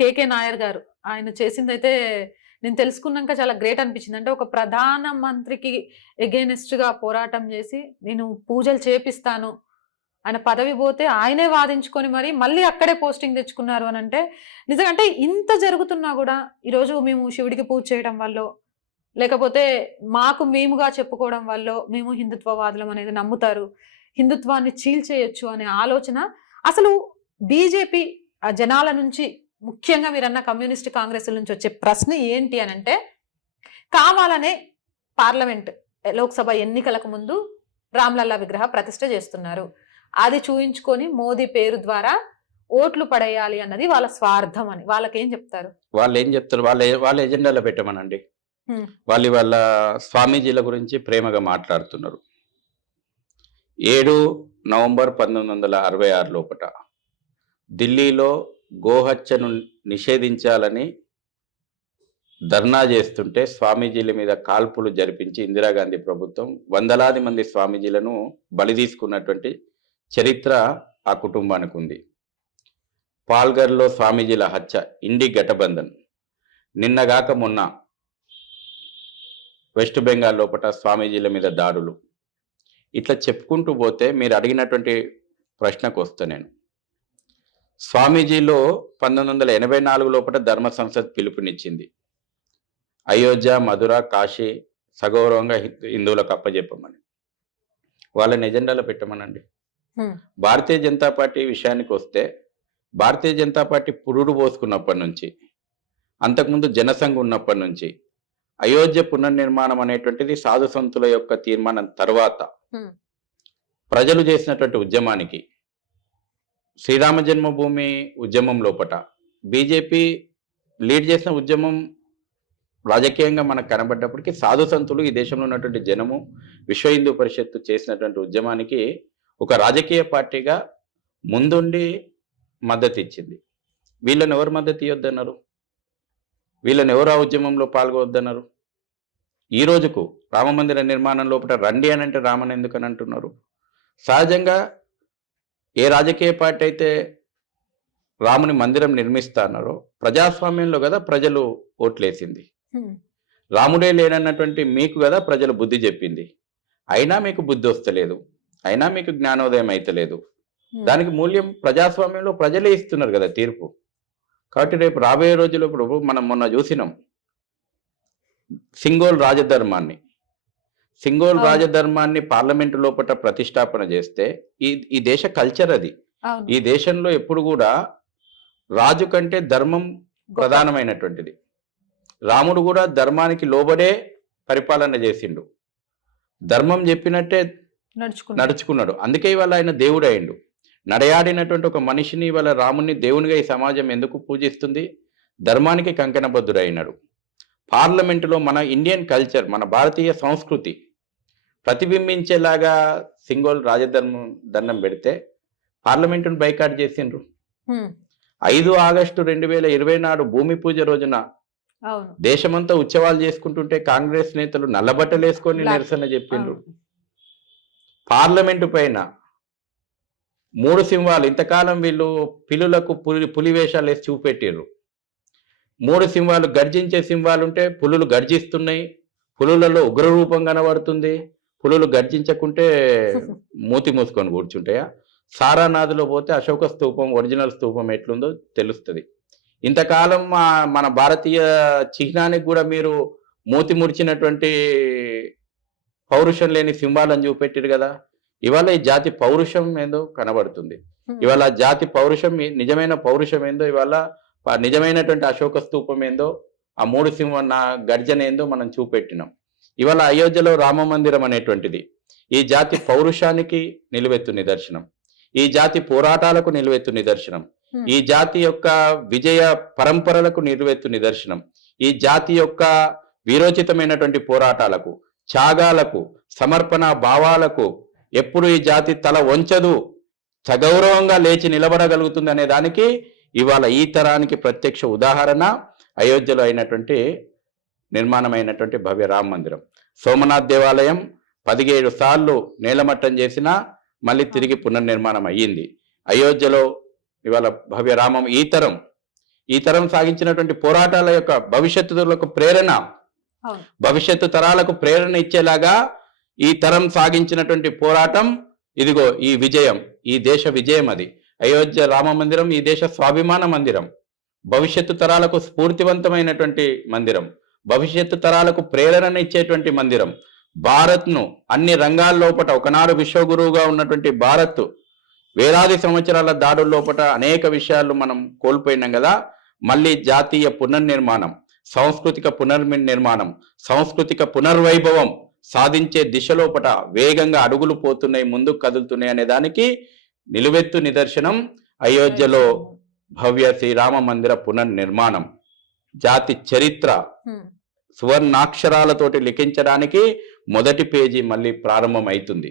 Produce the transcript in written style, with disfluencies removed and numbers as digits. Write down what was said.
కేకే నాయర్ గారు. ఆయన చేసిందైతే నేను తెలుసుకున్నాక చాలా గ్రేట్ అనిపించింది. అంటే ఒక ప్రధాన మంత్రికి ఎగైనెస్ట్‌గా పోరాటం చేసి, నేను పూజలు చేపిస్తాను. ఆయన పదవి పోతే ఆయనే వాదించుకొని మళ్ళీ అక్కడే పోస్టింగ్ తెచ్చుకున్నారు అనంటే, నిజంగా అంటే ఇంత జరుగుతున్నా గూడా ఈరోజు మేము శివుడికి పూజ చేయడం వల్లో, లేకపోతే మాకు మేముగా చెప్పుకోవడం వల్లో, మేము హిందుత్వవాదులం అనేది నమ్ముతారు. హిందుత్వాన్ని చీల్చేయొచ్చు అనే ఆలోచన అసలు బీజేపీ జనాల నుంచి ముఖ్యంగా మీరన్న కమ్యూనిస్ట్ కాంగ్రెస్‌ల నుంచి వచ్చే ప్రశ్న ఏంటి అనంటే, కావాలనే పార్లమెంట్ లోక్‌సభ ఎన్నికలకు ముందు రామ్‌లల్లా విగ్రహ ప్రతిష్ఠ చేస్తున్నారు. అది చూయించుకొని మోదీ పేరు ద్వారా ఓట్లు పడేయాలి అన్నది వాళ్ళ స్వార్థం అని. వాళ్ళకేం చెప్తారు? వాళ్ళేం చెప్తారు? వాళ్ళ ఎజెండాలో పెట్టమనండి. హ్మ్. వాళ్ళ స్వామీజీల గురించి ప్రేమగా మాట్లాడుతున్నారు. 7 నవంబర్ 1966 లోపట ఢిల్లీలో గోహత్యను నిషేధించాలని ధర్నా చేస్తుంటే స్వామీజీల మీద కాల్పులు జరిపించి ఇందిరాగాంధీ ప్రభుత్వం వందలాది మంది స్వామీజీలను బలి తీసుకున్నటువంటి చరిత్ర ఆ కుటుంబానికి ఉంది. పాల్ఘర్లో స్వామీజీల హత్య, ఇండి గఠబంధన్, నిన్నగాక మొన్న వెస్ట్ బెంగాల్ లోపట స్వామీజీల మీద దాడులు, ఇట్లా చెప్పుకుంటూ పోతే మీరు అడిగినటువంటి ప్రశ్నకు వస్తా నేను. స్వామీజీలో 1984 లోపల ధర్మ సంసద్ పిలుపునిచ్చింది. అయోధ్య, మధుర, కాశీ సగౌరవంగా హిందువులకు అప్పజెప్పమని. వాళ్ళని ఎజెండాలో పెట్టమనండి. భారతీయ జనతా పార్టీ విషయానికి వస్తే, భారతీయ జనతా పార్టీ పురుడు పోసుకున్నప్పటి నుంచి, అంతకుముందు జనసంఘ్ ఉన్నప్పటి నుంచి, అయోధ్య పునర్నిర్మాణం అనేటువంటిది సాధు సంతుల యొక్క తీర్మానం తర్వాత ప్రజలు చేసినటువంటి ఉద్యమానికి, శ్రీరామ జన్మభూమి ఉద్యమం లోపట బీజేపీ లీడ్ చేసిన ఉద్యమం రాజకీయంగా మనకు కనబడ్డప్పటికీ సాధు సంతులు, ఈ దేశంలో ఉన్నటువంటి జనము, విశ్వ హిందూ పరిషత్తు చేసినటువంటి ఉద్యమానికి ఒక రాజకీయ పార్టీగా ముందుండి మద్దతు ఇచ్చింది. వీళ్ళని ఎవరు మద్దతు ఇవ్వద్దన్నారు? వీళ్ళని ఎవరు ఆ ఉద్యమంలో పాల్గొవద్దన్నారు? ఈ రోజుకు రామమందిర నిర్మాణం లోపల రండి అని అంటే రామని ఎందుకని అంటున్నారు? సహజంగా ఏ రాజకీయ పార్టీ అయితే రాముని మందిరం నిర్మిస్తా అన్నారో ప్రజాస్వామ్యంలో కదా ప్రజలు ఓట్లేసింది. రాముడే లేనన్నటువంటి మీకు కదా ప్రజలు బుద్ధి చెప్పింది. అయినా మీకు బుద్ధి వస్తలేదు, అయినా మీకు జ్ఞానోదయం అయితలేదు. దానికి మూల్యం ప్రజాస్వామ్యంలో ప్రజలే ఇస్తున్నారు కదా తీర్పు. కాబట్టి రేపు రాబోయే రోజుల్లో ఇప్పుడు మనం మొన్న చూసినాం సింగోల్ రాజధర్మాన్ని పార్లమెంటు లోపల ప్రతిష్టాపన చేస్తే ఈ దేశ కల్చర్ అది. ఈ దేశంలో ఎప్పుడు కూడా రాజు కంటే ధర్మం ప్రధానమైనటువంటిది. రాముడు కూడా ధర్మానికి లోబడే పరిపాలన చేసిండు, ధర్మం చెప్పినట్టే నడుచుకున్నాడు. అందుకే ఇవాళ ఆయన దేవుడు అయిండు. నడయాడినటువంటి ఒక మనిషిని ఇవాళ రాముని దేవునిగా ఈ సమాజం ఎందుకు పూజిస్తుంది? ధర్మానికి కంకణబద్ధుడైనాడు. పార్లమెంటులో మన ఇండియన్ కల్చర్, మన భారతీయ సంస్కృతి ప్రతిబింబించేలాగా సింగోల్ దండం పెడితే పార్లమెంటును బైకాట్ చేసిండ్రు. 5 ఆగస్టు 2020 నాడు భూమి పూజ రోజున దేశమంతా ఉత్సవాలు చేసుకుంటుంటే కాంగ్రెస్ నేతలు నల్లబట్టలు వేసుకొని నిరసన చెప్పిండ్రు. పార్లమెంటు పైన 3 సింహాలు, ఇంతకాలం వీళ్ళు పిల్లులకు పులి వేషాలు వేసి చూపెట్టిర్రు. 3 సింహాలు, గర్జించే సింహాలు ఉంటే పులులు గర్జిస్తున్నాయి, పులులలో ఉగ్రరూపం కనబడుతుంది. పులులు గర్జించకుంటే మూతి మూసుకొని కూర్చుంటాయా? సారానాథ్లో పోతే అశోక స్తూపం, ఒరిజినల్ స్తూపం ఎట్లుందో తెలుస్తుంది. ఇంతకాలం మన భారతీయ చిహ్నానికి కూడా మీరు మూతి ముడిచినటువంటి పౌరుషం లేని సింహాలను చూపెట్టారు కదా. ఇవాళ ఈ జాతి పౌరుషం ఏందో కనబడుతుంది. ఇవాళ జాతి పౌరుషం, నిజమైన పౌరుషం ఏందో, ఇవాళ నిజమైనటువంటి అశోక స్తూపం ఏందో, ఆ 3 సింహం గర్జన ఏందో మనం చూపెట్టినాం. ఇవాళ అయోధ్యలో రామ మందిరం అనేటువంటిది ఈ జాతి పౌరుషానికి నిలువెత్తు నిదర్శనం, ఈ జాతి పోరాటాలకు నిలువెత్తు నిదర్శనం, ఈ జాతి యొక్క విజయ పరంపరలకు నిలువెత్తు నిదర్శనం, ఈ జాతి యొక్క వీరోచితమైనటువంటి పోరాటాలకు, త్యాగాలకు, సమర్పణ భావాలకు ఎప్పుడు ఈ జాతి తల వంచదు, సగౌరవంగా లేచి నిలబడగలుగుతుంది అనే దానికి ఇవాళ ఈ తరానికి ప్రత్యక్ష ఉదాహరణ అయోధ్యలో అయినటువంటి నిర్మాణమైనటువంటి భవ్య రామ మందిరం. సోమనాథ్ దేవాలయం 17 సార్లు నేలమట్టం చేసినా మళ్ళీ తిరిగి పునర్నిర్మాణం అయ్యింది. అయోధ్యలో ఇవాళ భవ్య రామం ఈ తరం సాగించినటువంటి పోరాటాల యొక్క భవిష్యత్తులకు ప్రేరణ, అవును. భవిష్యత్తు తరాలకు ప్రేరణ ఇచ్చేలాగా ఈ తరం సాగించినటువంటి పోరాటం, ఇదిగో ఈ విజయం, ఈ దేశ విజయం. అది అయోధ్య రామ మందిరం ఈ దేశ స్వాభిమాన మందిరం, భవిష్యత్తు తరాలకు స్ఫూర్తివంతమైనటువంటి మందిరం, భవిష్యత్తు తరాలకు ప్రేరణ ఇచ్చేటువంటి మందిరం. భారత్ను అన్ని రంగాల్లోపట ఒకనాడు విశ్వగురువుగా ఉన్నటువంటి భారత్ వేలాది సంవత్సరాల దాడుల్లోపట అనేక విషయాలు మనం కోల్పోయినాం కదా. మళ్ళీ జాతీయ పునర్నిర్మాణం, సాంస్కృతిక పునర్నిర్మాణం, సాంస్కృతిక పునర్వైభవం సాధించే దిశలోపట వేగంగా అడుగులు పోతున్నాయి, ముందుకు కదులుతున్నాయి అనే దానికి నిలువెత్తు నిదర్శనం అయోధ్యలో భవ్య శ్రీరామ మందిర పునర్నిర్మాణం. జాతి చరిత్ర సువర్ణాక్షరాలతోటి లిఖించడానికి మొదటి పేజీ మళ్ళీ ప్రారంభం అవుతుంది.